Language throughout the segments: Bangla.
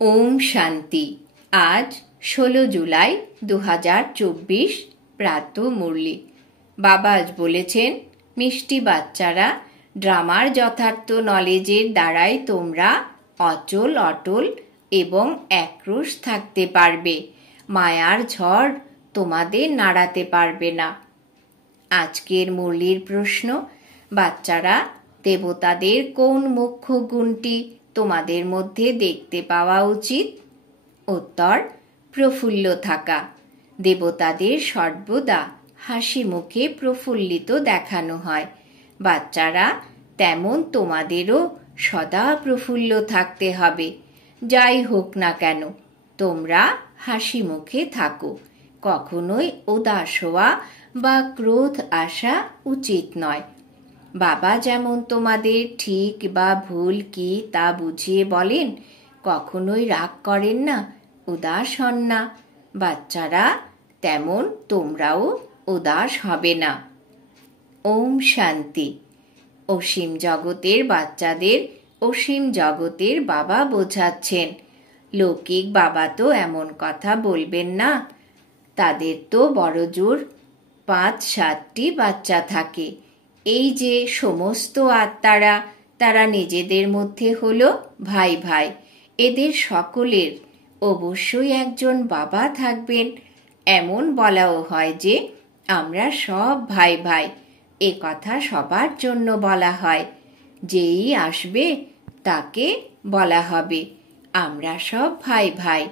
ওম শান্তি। আজ 16 জুলাই 2024 প্রাতঃ মুরলি। বাবা আজ বলেছেন, মিষ্টি বাচ্চারা, ড্রামার যথার্থ নলেজের দ্বারাই তোমরা অচল অটল এবং একরোষ থাকতে পারবে। মায়ার ঝড় তোমাদের নাড়াতে পারবে না। আজকের মুরলির প্রশ্ন, বাচ্চারা, দেবতাদের কোন মুখ্য গুণটি তোমাদের মধ্যে দেখতে পাওয়া উচিত? উত্তর, প্রফুল্ল থাকা। দেবতাদের সর্বদা হাসি মুখে প্রফুল্লিত দেখানো হয়। বাচ্চারা, তেমন তোমাদেরও সদা প্রফুল্ল থাকতে হবে। যাই হোক না কেন, তোমরা হাসি মুখে থাকো। কখনোই উদাস হওয়া বা ক্রোধ আসা উচিত নয়। বাবা যেমন তোমাদের ঠিক বা ভুল কি তা বুঝিয়ে বলেন, কখনোই রাগ করেন না, উদাস হন না। বাচ্চারা, তেমন তোমরাও উদাস হবে না। ওম শান্তি। অসীম জগতের বাচ্চাদের অসীম জগতের বাবা বোঝাচ্ছেন। লৌকিক বাবা তো এমন কথা বলবেন না। তাদের তো বড়জোর 5-7টি বাচ্চা থাকে। এই যে সমস্ত আত্মারা, তারা নিজেদের মধ্যে হলো ভাই ভাই। এদের সকলের অবশ্যই একজন বাবা থাকবেন। এমন বলাও হয় যে আমরা সব ভাই ভাই। এ কথা সবার জন্য বলা হয়। যেই আসবে তাকে বলা হবে আমরা সব ভাই ভাই।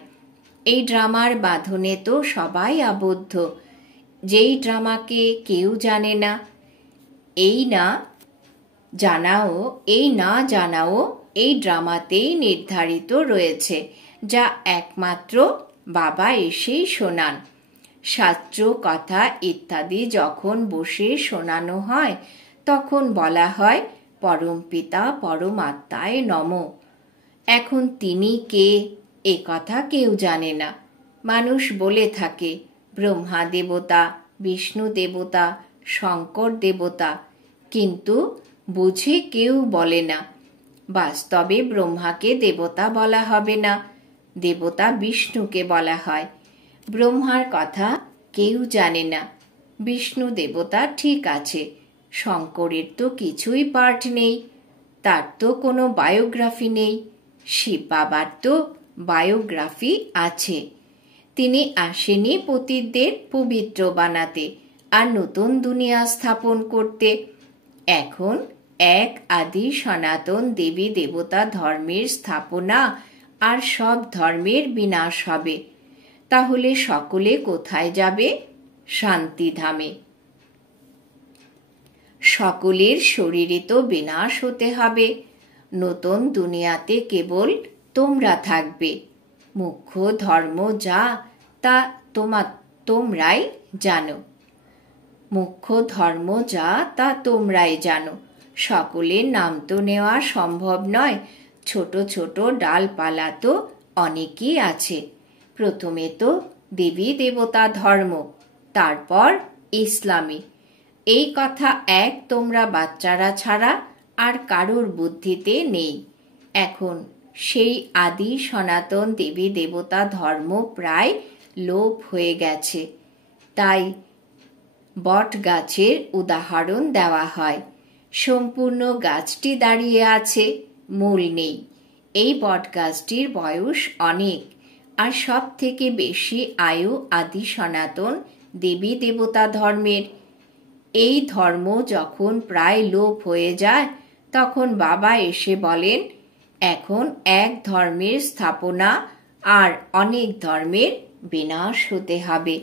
এই ড্রামার বাঁধনে তো সবাই আবদ্ধ। যেই ড্রামাকে কেউ জানে না, এই না জানাও এই ড্রামাতেই নির্ধারিত রয়েছে, যা একমাত্র বাবা এসেই শোনান। শাস্ত্র কথা ইত্যাদি যখন বসে শোনানো হয়, তখন বলা হয় পরমপিতা পরমাত্মায় নমঃ। এখন তিনি কে, এ কথা কেউ জানে না। মানুষ বলে থাকে ব্রহ্মা দেবতা, বিষ্ণু দেবতা, শঙ্কর দেবতা, কিন্তু বুঝে কেউ বলে না। বাস্তবে ব্রহ্মাকে দেবতা বলা হবে না, দেবতা বিষ্ণুকে বলা হয়। ব্রহ্মার কথা কেউ জানে না। বিষ্ণু দেবতা ঠিক আছে, শঙ্করের তো কিছুই পাঠ নেই, তার তো কোনো বায়োগ্রাফি নেই। শিব বাবার তো বায়োগ্রাফি আছে। তিনি আসেনি পতিতদের পবিত্র বানাতে আর নতুন দুনিয়া স্থাপন করতে। এখন এক আদি সনাতন দেবী দেবতা ধর্মের স্থাপনা আর সব ধর্মের বিনাশ হবে। তাহলে সকলে কোথায় যাবে? শান্তিধামে। সকলের শরীরে তো বিনাশ হতে হবে। নতুন দুনিয়াতে কেবল তোমরা থাকবে। মুখ্য ধর্ম যা, তা তোমরাই জানো। মুখ্য ধর্ম যা, তা তোমরাই জানো। সকলের নাম তো নেওয়া সম্ভব নয়। ছোট ছোট ডালপালা তো অনেকই আছে। প্রথমে তো দেবী দেবতা ধর্ম, তারপর ইসলামী। এই কথা এক তোমরা বাচ্চারা ছাড়া আর কারোর বুদ্ধিতে নেই। এখন সেই আদি সনাতন দেবী দেবতা ধর্ম প্রায় লোপ হয়ে গেছে। তাই বট গাছের উদাহরণ দেওয়া হয়। সম্পূর্ণ গাছটি দাঁড়িয়ে আছে, মূল নেই। এই বট গাছটির বয়স অনেক, আর সব থেকে বেশি আয়ু আদি সনাতন দেবী দেবতা ধর্মের। এই ধর্ম যখন প্রায় লোপ হয়ে যায়, তখন বাবা এসে বলেন, এখন এক ধর্মের স্থাপনা আর অনেক ধর্মের বিনাশ হতে হবে।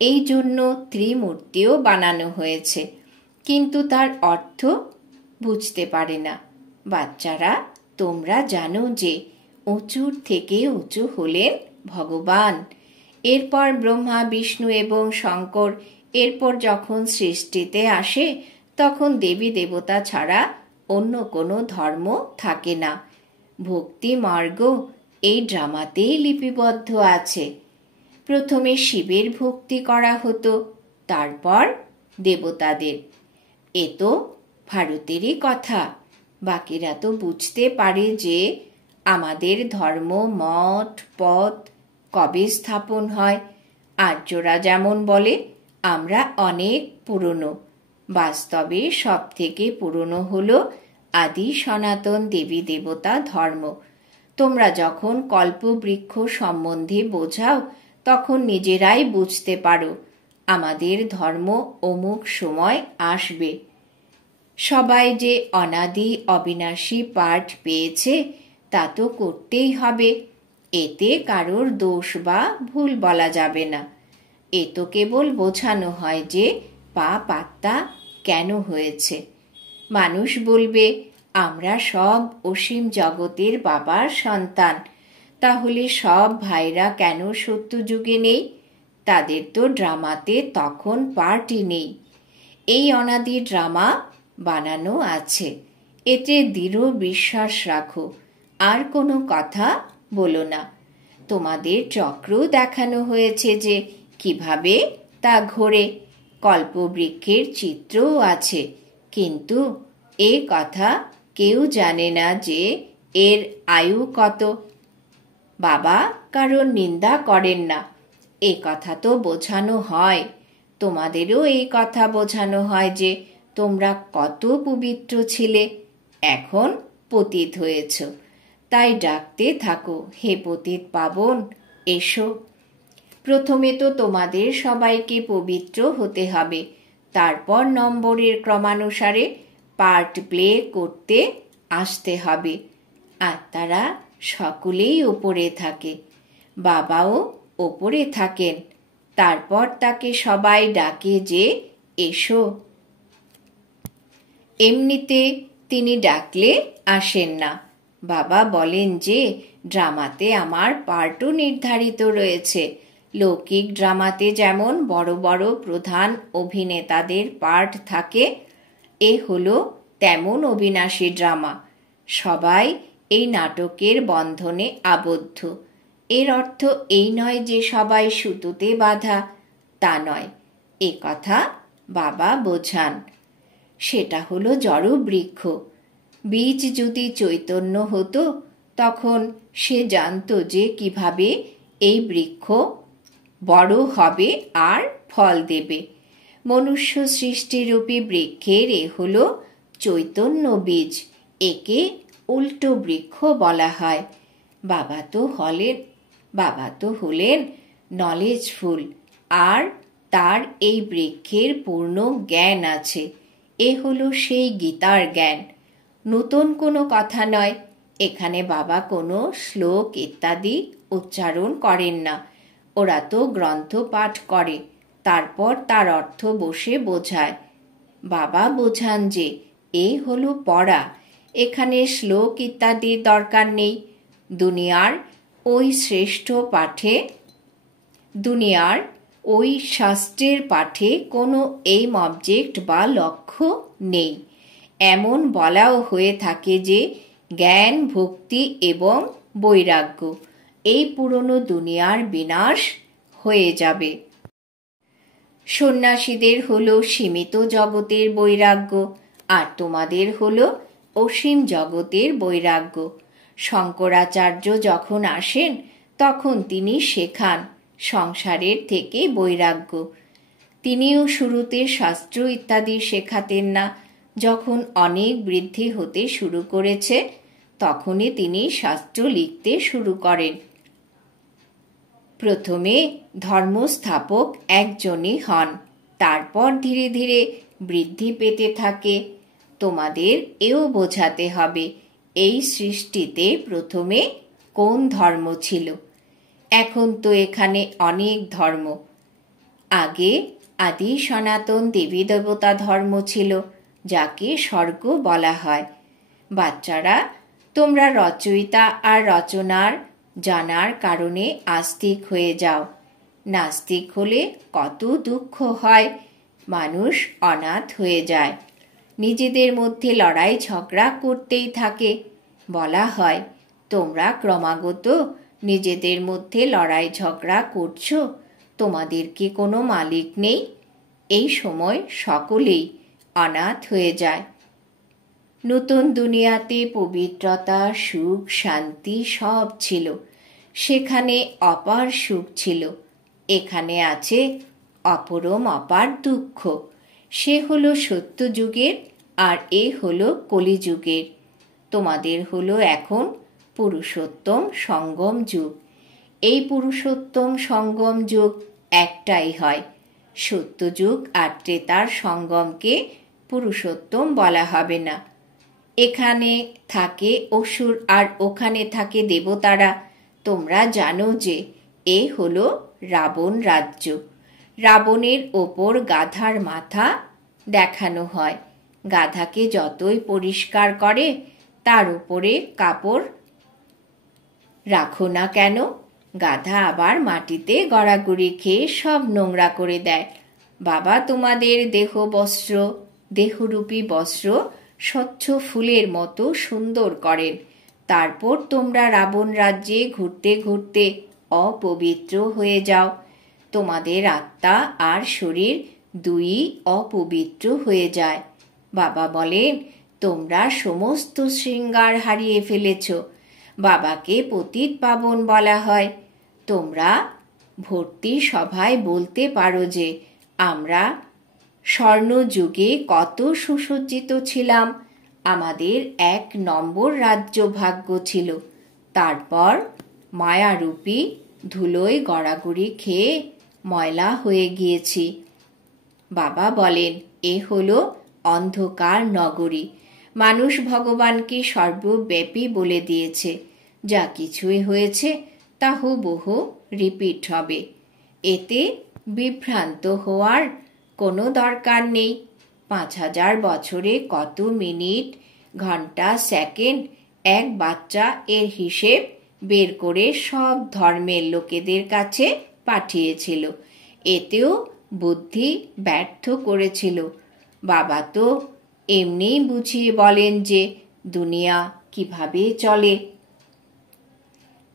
এই জন্য ত্রিমূর্তিও বানানো হয়েছে, কিন্তু তার অর্থ বুঝতে পারে না। বাচ্চারা, তোমরা জানো যে উঁচুর থেকে উঁচু হলেন ভগবান। এরপর ব্রহ্মা, বিষ্ণু এবং শঙ্কর। এরপর যখন সৃষ্টিতে আসে, তখন দেবী দেবতা ছাড়া অন্য কোনো ধর্ম থাকে না। ভক্তি মার্গ এই ড্রামাতেই লিপিবদ্ধ আছে। প্রথমে শিবের ভক্তি করা হতো, তারপর দেবতাদের। এ তো ভারতেরই কথা। বাকিরা তো বুঝতে পারে যে আমাদের ধর্ম, মঠ, পথ কবে স্থাপন হয়? আর্যরা যেমন বলে আমরা অনেক পুরনো, বাস্তবে সব থেকে পুরনো হল আদি সনাতন দেবী দেবতা ধর্ম। তোমরা যখন কল্পবৃক্ষ সম্বন্ধে বোঝাও তখন নিজেরাই বুঝতে পারো আমাদের ধর্ম অমুক সময় আসবে। সবাই যে অনাদি অবিনাশী পাঠ পেয়েছে তা তো করতেই হবে, এতে কারোর দোষ বা ভুল বলা যাবে না। এ তো কেবল বোঝানো হয় যে পাপ আত্মা কেন হয়েছে। মানুষ বলবে আমরা সব অসীম জগতের বাবার সন্তান, তাহলে সব ভাইরা কেন সত্যযুগে নেই? তাদের তো ড্রামাতে তখন পার্টই নেই। এই অনাদি ড্রামা বানানো আছে, এতে দৃঢ় বিশ্বাস রাখো, আর কোনো কথা বলো না। তোমাদের চক্র দেখানো হয়েছে যে কিভাবে তা ঘোরে, কল্পবৃক্ষের চিত্রও আছে, কিন্তু এ কথা কেউ জানে না যে এর আয়ু কত। বাবা কারোর নিন্দা করেন না, এ কথা তো বোঝানো হয়। তোমাদেরও এই কথা বোঝানো হয় যে তোমরা কত পবিত্র ছিলে, এখন পতিত হয়েছ, তাই ডাকতে থাকো, হে পতিত পাবন এসো। প্রথমে তো তোমাদের সবাইকে পবিত্র হতে হবে, তারপর নম্বরের ক্রমানুসারে পার্ট প্লে করতে আসতে হবে। আত্মারা সকলেই ওপরে থাকে, বাবাও ওপরে থাকেন, তারপর তাকে সবাই ডাকে যে এসো। এমনিতে তিনি ডাকলে আসেন না। বাবা বলেন যে ড্রামাতে আমার পার্টও নির্ধারিত রয়েছে। লৌকিক ড্রামাতে যেমন বড় বড় প্রধান অভিনেতাদের পার্ট থাকে, এ হলো তেমন অবিনাশী ড্রামা। সবাই এই নাটকের বন্ধনে আবদ্ধ। এর অর্থ এই নয় যে সবাই সুতোতে বাঁধা, তা নয়, এ কথা বাবা বোঝান। সেটা হলো জড় বৃক্ষ। বীজ যদি চৈতন্য হতো তখন সে জানতো যে কিভাবে এই বৃক্ষ বড় হবে আর ফল দেবে। মনুষ্য সৃষ্টিরূপী বৃক্ষের এ হলো চৈতন্য বীজ, একে উল্টো বৃক্ষ বলা হয়। বাবা তো হলেন নলেজফুল, আর তার এই বৃক্ষের পূর্ণ জ্ঞান আছে। এ হলো সেই গীতার জ্ঞান, নতুন কোনো কথা নয়। এখানে বাবা কোনো শ্লোক ইত্যাদি উচ্চারণ করেন না, ওরা তো গ্রন্থ পাঠ করে, তারপর তার অর্থ বসে বোঝায়। বাবা বোঝান যে এই হলো পড়া, এখানে শ্লোক ইত্যাদির দরকার নেই। দুনিয়ার ওই শাস্ত্রের পাঠে কোনো এইম অবজেক্ট বা লক্ষ্য নেই। এমন বলাও হয়ে থাকে যে জ্ঞান, ভক্তি এবং বৈরাগ্য, এই পুরনো দুনিয়ার বিনাশ হয়ে যাবে। সন্ন্যাসীদের হলো সীমিত জগতের বৈরাগ্য, আর তোমাদের হলো অসীম জগতের বৈরাগ্য। শঙ্করাচার্য যখন আসেন তখন তিনি শেখান সংসারের থেকে বৈরাগ্য। তিনিও শুরুতে শাস্ত্র ইত্যাদি শেখাতেন না। যখন অনেক বৃদ্ধি হতে শুরু করেছে তখনই তিনি শাস্ত্র লিখতে শুরু করেন। প্রথমে ধর্মস্থাপক একজনই হন, তারপর ধীরে ধীরে বৃদ্ধি পেতে থাকে। তোমাদের এও বোঝাতে হবে এই সৃষ্টিতে প্রথমে কোন ধর্ম ছিল। এখন তো এখানে অনেক ধর্ম। আগে আদি সনাতন দেবী দেবতা ধর্ম ছিল, যাকে স্বর্গ বলা হয়। বাচ্চারা, তোমরা রচয়িতা আর রচনার জানার কারণে আস্তিক হয়ে যাও। নাস্তিক হলে কত দুঃখ হয়, মানুষ অনাথ হয়ে যায়, নিজেদের মধ্যে লড়াই ঝগড়া করতেই থাকে। বলা হয় তোমরা ক্রমাগত নিজেদের মধ্যে লড়াই ঝগড়া করছো, তোমাদের কি কোনো মালিক নেই? এই সময় সকলেই অনাথ হয়ে যায়। নতুন দুনিয়াতে পবিত্রতা, সুখ, শান্তি সব ছিল। সেখানে অপার সুখ ছিল। এখানে আছে অপরম অপার দুঃখ। সে হলো সত্যযুগের আর এ হলো কলিযুগের। তোমাদের হলো এখন পুরুষোত্তম সঙ্গম যুগ। এই পুরুষোত্তম সঙ্গম যুগ একটাই হয়। সত্যযুগ আর ত্রেতার সঙ্গমকে পুরুষোত্তম বলা হবে না। এখানে থাকে অসুর আর ওখানে থাকে দেবতারা। তোমরা জানো যে এ হলো রাবণ রাজ্য। রাবণের ওপর গাধার মাথা দেখানো হয়। গাধাকে যতই পরিষ্কার করে তার উপরে কাপড় রাখো না কেন, গাধা আবার মাটিতে গড়াগড়ি খেয়ে সব নোংরা করে দেয়। বাবা তোমাদের দেহরূপী বস্ত্র স্বচ্ছ ফুলের মতো সুন্দর করেন। তারপর তোমরা রাবণ রাজ্যে ঘুরতে ঘুরতে অপবিত্র হয়ে যাও। তোমাদের আত্মা আর শরীর দুই অপবিত্র হয়ে যায়। বাবা বলেন, তোমরা সমস্ত শৃঙ্গার হারিয়ে ফেলেছ। বাবাকে পতিত পাবন বলা হয়। তোমরা ভর্তি সভায় বলতে পারো যে আমরা স্বর্ণযুগে কত সুসজ্জিত ছিলাম। আমাদের 1 নম্বর রাজ্য ভাগ্য ছিল। তারপর মায়ারূপী ধুলোয় গড়াগড়ি খেয়ে ময়লা হয়ে গিয়েছি। বাবা বলেন, এ হলো অন্ধকার নগরী। মানুষ ভগবানকে সর্বব্যাপী বলে দিয়েছে। যা কিছুই হয়েছে তা হুবহু রিপিট হবে। এতে বিভ্রান্ত হওয়ার কোনো দরকার নেই। 5000 বছরে কত মিনিট, ঘন্টা, সেকেন্ড এক বাচ্চা এর হিসেব বের করে সব ধর্মের লোকেদের কাছে পাঠিয়েছিল। এতেও বুদ্ধি ব্যর্থ করেছিল। বাবা তো এমনিই বুঝিয়ে বলেন যে দুনিয়া কিভাবে চলে।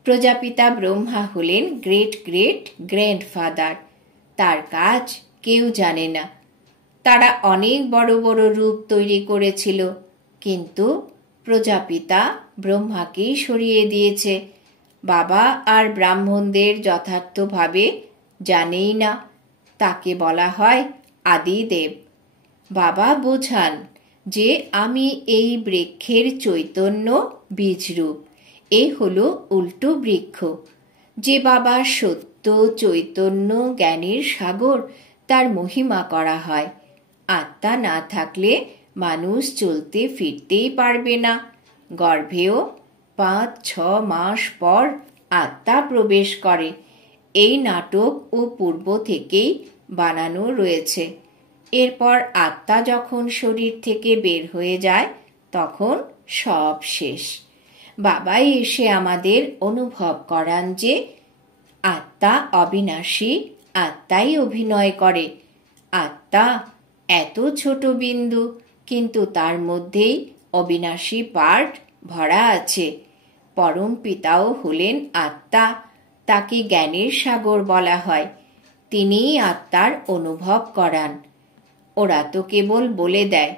প্রজাপিতা ব্রহ্মা হলেন গ্রেট গ্রেট গ্র্যান্ডফাদার। তার কাজ কেউ জানে না। তারা অনেক বড় বড় রূপ তৈরি করেছিল, কিন্তু প্রজাপিতা ব্রহ্মাকেই সরিয়ে দিয়েছে। বাবা আর ব্রাহ্মণদের যথার্থভাবে জানেই না। তাকে বলা হয় আদিদেব। বাবা বোঝান যে আমি এই বৃক্ষের চৈতন্য বীজরূপ। এ হলো উল্টো বৃক্ষ। যে বাবা সত্য, চৈতন্য, জ্ঞানের সাগর, তার মহিমা করা হয়। আত্মা না থাকলে মানুষ চলতে ফিরতেই পারবে না। গর্ভেও 5-6 মাস পর আত্মা প্রবেশ করে। এই নাটক ও পূর্ব থেকেই বানানো রয়েছে। এরপর আত্মা যখন শরীর থেকে বের হয়ে যায় তখন সব শেষ। বাবাই এসে আমাদের অনুভব করান যে আত্মা অবিনাশী, আত্মাই অভিনয় করে। আত্মা এত ছোট বিন্দু, কিন্তু তার মধ্যেই অবিনাশী পার্ট ভরা আছে। পরম পিতাও হলেন আত্মা। তাকে জ্ঞানের সাগর বলা হয়। তিনিই আত্মার অনুভব করান। ওরা তো কেবল বলে দেয়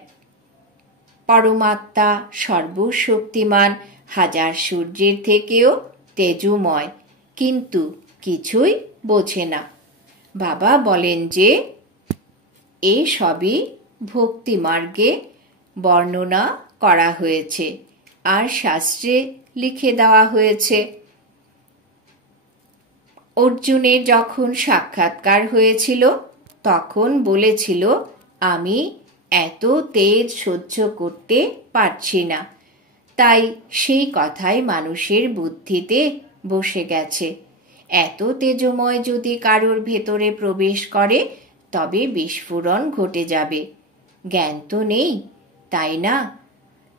পরমাত্মা সর্বশক্তিমান, 1000 সূর্যের থেকেও তেজোময়, কিন্তু কিছুই বোঝে না। বাবা বলেন যে এ সবই ভক্তি মার্গে বর্ণনা করা হয়েছে আর শাস্ত্রে লিখে দেওয়া হয়েছে। অর্জুনের যখন সাক্ষাৎকার হয়েছিল তখন বলেছিল, আমি এত তেজ সহ্য করতে পারছি না। তাই সেই কথাই মানুষের বুদ্ধিতে বসে গেছে। এত তেজময় যদি কারোর ভেতরে প্রবেশ করে তবে বিস্ফোরণ ঘটে যাবে। জ্ঞান তো নেই, তাই না?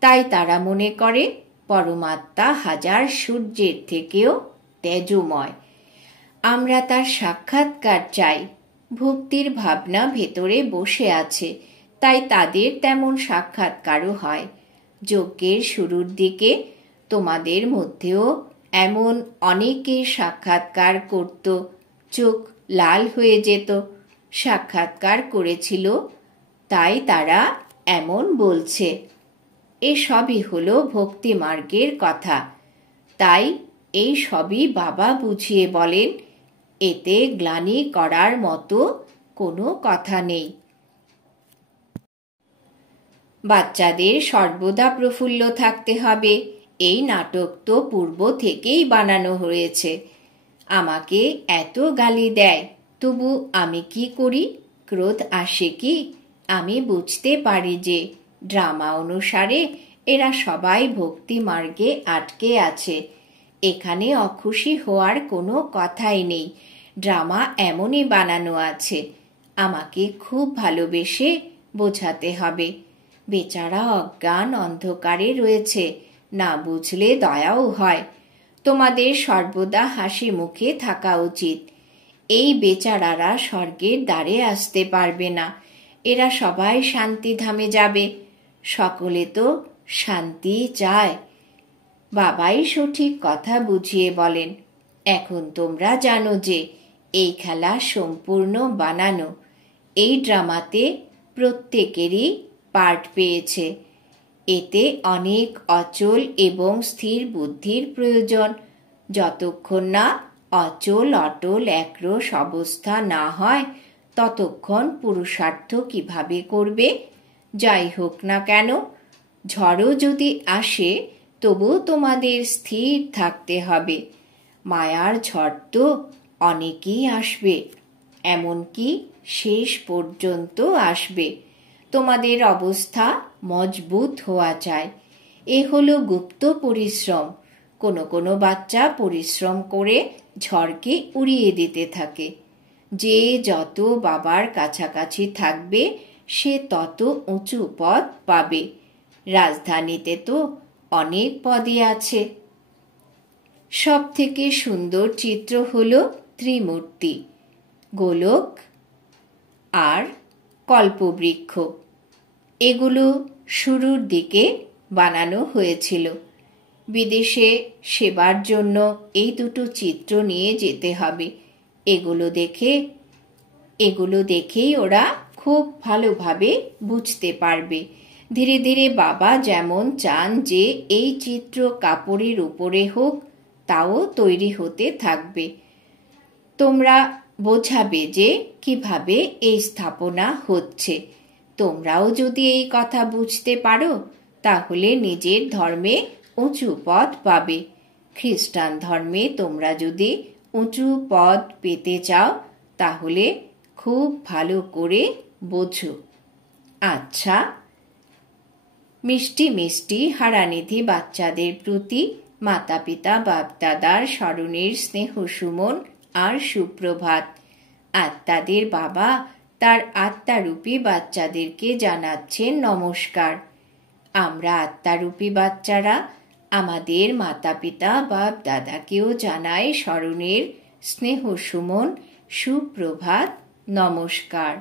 তাই তারা মনে করে পরমাত্মা 1000 সূর্যের থেকেও তেজময়। আমরা তার সাক্ষাৎকার চাই। ভক্তির ভাবনা ভেতরে বসে আছে, তাই তাদের তেমন সাক্ষাৎকারও হয়। যজ্ঞের শুরুর দিকে তোমাদের মধ্যেও এমন অনেকে সাক্ষাৎকার করত, চোখ লাল হয়ে যেত। সাক্ষাৎকার করেছিল, তাই তারা এমন বলছে। এসবই হলো ভক্তি মার্গের কথা। তাই এই সবই বাবা বুঝিয়ে বলেন, এতে গ্লানি করার মতো কোনো কথা নেই। বাচ্চাদের সর্বদা প্রফুল্ল থাকতে হবে, এই নাটক তো পূর্ব থেকেই বানানো হয়েছে। আমাকে এত গালি দেয়, তবু আমি কি করি? ক্রোধ আসে কি? আমি বুঝতে পারি যে ড্রামা অনুসারে এরা সবাই ভক্তি মার্গে আটকে আছে। এখানে অখুশি হওয়ার কোনো কথাই নেই। ড্রামা এমনই বানানো আছে, আমাকে খুব ভালোবেসে বোঝাতে হবে। বেচারা অজ্ঞান অন্ধকারে রয়েছে, না বুঝলে দয়াও হয়। তোমাদের সর্বদা হাসি মুখে থাকা উচিত। এই বেচারারা স্বর্গের দ্বারে আসতে পারবে না, এরা সবাই শান্তিধামে যাবে। সকলে তো শান্তি চায়। বাবাই সঠিক কথা বুঝিয়ে বলেন। এখন তোমরা জানো যে এই খেলা সম্পূর্ণ বানানো। এই ড্রামাতে প্রত্যেকেরই পার্ট পেয়েছে। এতে অনেক অচল এবং স্থির বুদ্ধির প্রয়োজন। যতক্ষণ না অচল অটল একরস অবস্থা না হয়, ততক্ষণ পুরুষার্থ কিভাবে করবে? যাই হোক না কেন, ঝড়ও যদি আসে তবু তোমাদের স্থির থাকতে হবে। মায়ার ঝড় তো অনেকই আসবে, এমনকি শেষ পর্যন্ত আসবে। তোমাদের অবস্থা মজবুত হওয়া চাই। এ হলো গুপ্ত পরিশ্রম। কোনো কোনো বাচ্চা পরিশ্রম করে ঝড়কে উড়িয়ে দিতে থাকে। যে যত বাবার কাছাকাছি থাকবে সে তত উঁচু পদ পাবে। রাজধানীতে তো অনেক পদই আছে। সব থেকে সুন্দর চিত্র হলো ত্রিমূর্তি, গোলক আর কল্পবৃক্ষ। এগুলো শুরুর দিকে বানানো হয়েছিল। বিদেশে সেবার জন্য এই দুটো চিত্র নিয়ে যেতে হবে। এগুলো দেখেই ওরা খুব ভালোভাবে বুঝতে পারবে। ধীরে ধীরে বাবা যেমন চান যে এই চিত্র কাপড়ের উপরে হোক, তাও তৈরি হতে থাকবে। তোমরা বোঝাবে যে কিভাবে এই স্থাপনা হচ্ছে। তোমরাও যদি এই কথা বুঝতে পারো, তাহলে নিজের ধর্মে উঁচু পদ পাবে। খ্রিস্টান ধর্মে তোমরা যদি উঁচু পদ পেতে চাও, তাহলে খুব ভালো করে বোঝো। আচ্ছা, মিষ্টি মিষ্টি হারানিধি বাচ্চাদের প্রতি মাতা পিতা বাপ-দাদার স্মরণের স্নেহ সুমন আর সুপ্রভাত। আত্মাদের বাবা তার আত্মারূপী বাচ্চাদেরকে জানাচ্ছেন নমস্কার। আমরা আত্মারূপী বাচ্চারা আমাদের মাতা পিতা বাপ দাদাকেও জানাই স্মরণের স্নেহ সুমন সুপ্রভাত নমস্কার।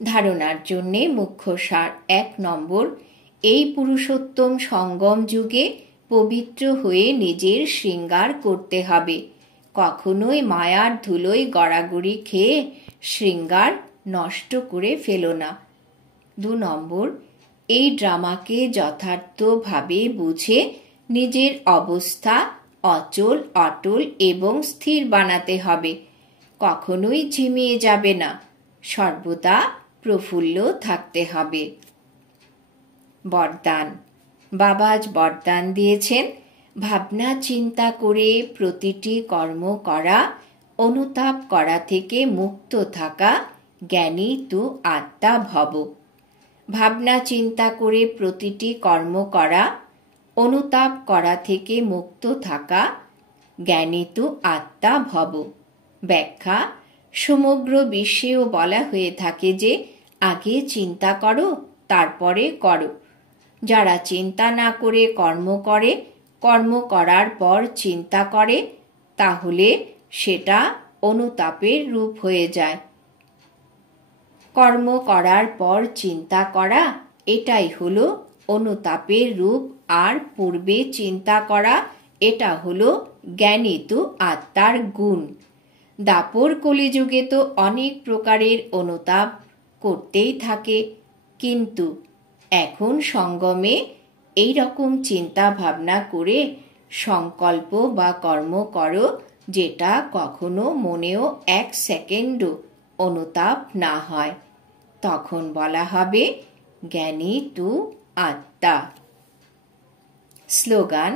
ধারণার জন্যে মুখ্য সার 1 নম্বর, এই পুরুষোত্তম সঙ্গম যুগে পবিত্র হয়ে নিজের শৃঙ্গার করতে হবে। কখনোই মায়ার ধুলোয় গড়াগড়ি খেয়ে শৃঙ্গার নষ্ট করে ফেলো না। 2 নম্বর, এই ড্রামাকে যথার্থভাবে বুঝে নিজের অবস্থা অচল অটল এবং স্থির বানাতে হবে। কখনোই ঝিমিয়ে যাবে না, সর্বদা প্রফুল্ল থাকতে হবে। বরদান। বাবা আজ বরদান দিয়েছেন, ভাবনা চিন্তা করে প্রতিটি কর্ম করা, অনুতাপ করা থেকে মুক্ত থাকা, জ্ঞানী তু আত্মা ভব। ভাবনা চিন্তা করে প্রতিটি কর্ম করা, অনুতাপ করা থেকে মুক্ত থাকা, জ্ঞানী তু আত্মা ভব। ব্যাখ্যা: সমগ্র বিশ্বেও বলা হয়ে থাকে যে আগে চিন্তা করো, তারপরে করো। যারা চিন্তা না করে কর্ম করে, কর্ম করার পর চিন্তা করে, তাহলে সেটা অনুতাপের রূপ হয়ে যায়। কর্ম করার পর চিন্তা করা, এটাই হলো অনুতাপের রূপ। আর পূর্বে চিন্তা করা, এটা হলো জ্ঞানীতু আত্মার গুণ। দাপর কলিযুগে তো অনেক প্রকারের অনুতাপ করতেই থাকে, কিন্তু এখন সঙ্গমে এই রকম চিন্তা ভাবনা করে সংকল্প বা কর্ম করো, যেটা কখনো মনেও 1 সেকেন্ডও অনুতাপ না হয়। তখন বলা হবে জ্ঞানী তু আত্মা। স্লোগান: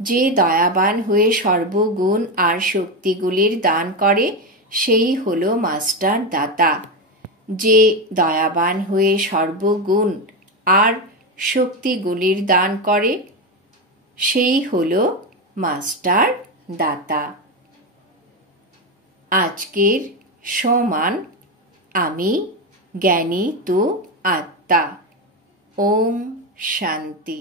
যে দয়াবান হয়ে সর্বগুণ আর শক্তিগুলির দান করে সেই হলো মাস্টার দাতা। যে দয়াবান হয়ে সর্বগুণ আর শক্তিগুলির দান করে সেই হলো মাস্টার দাতা। আজকের সমান আমি জ্ঞানী তু আত্মা। ওম শান্তি।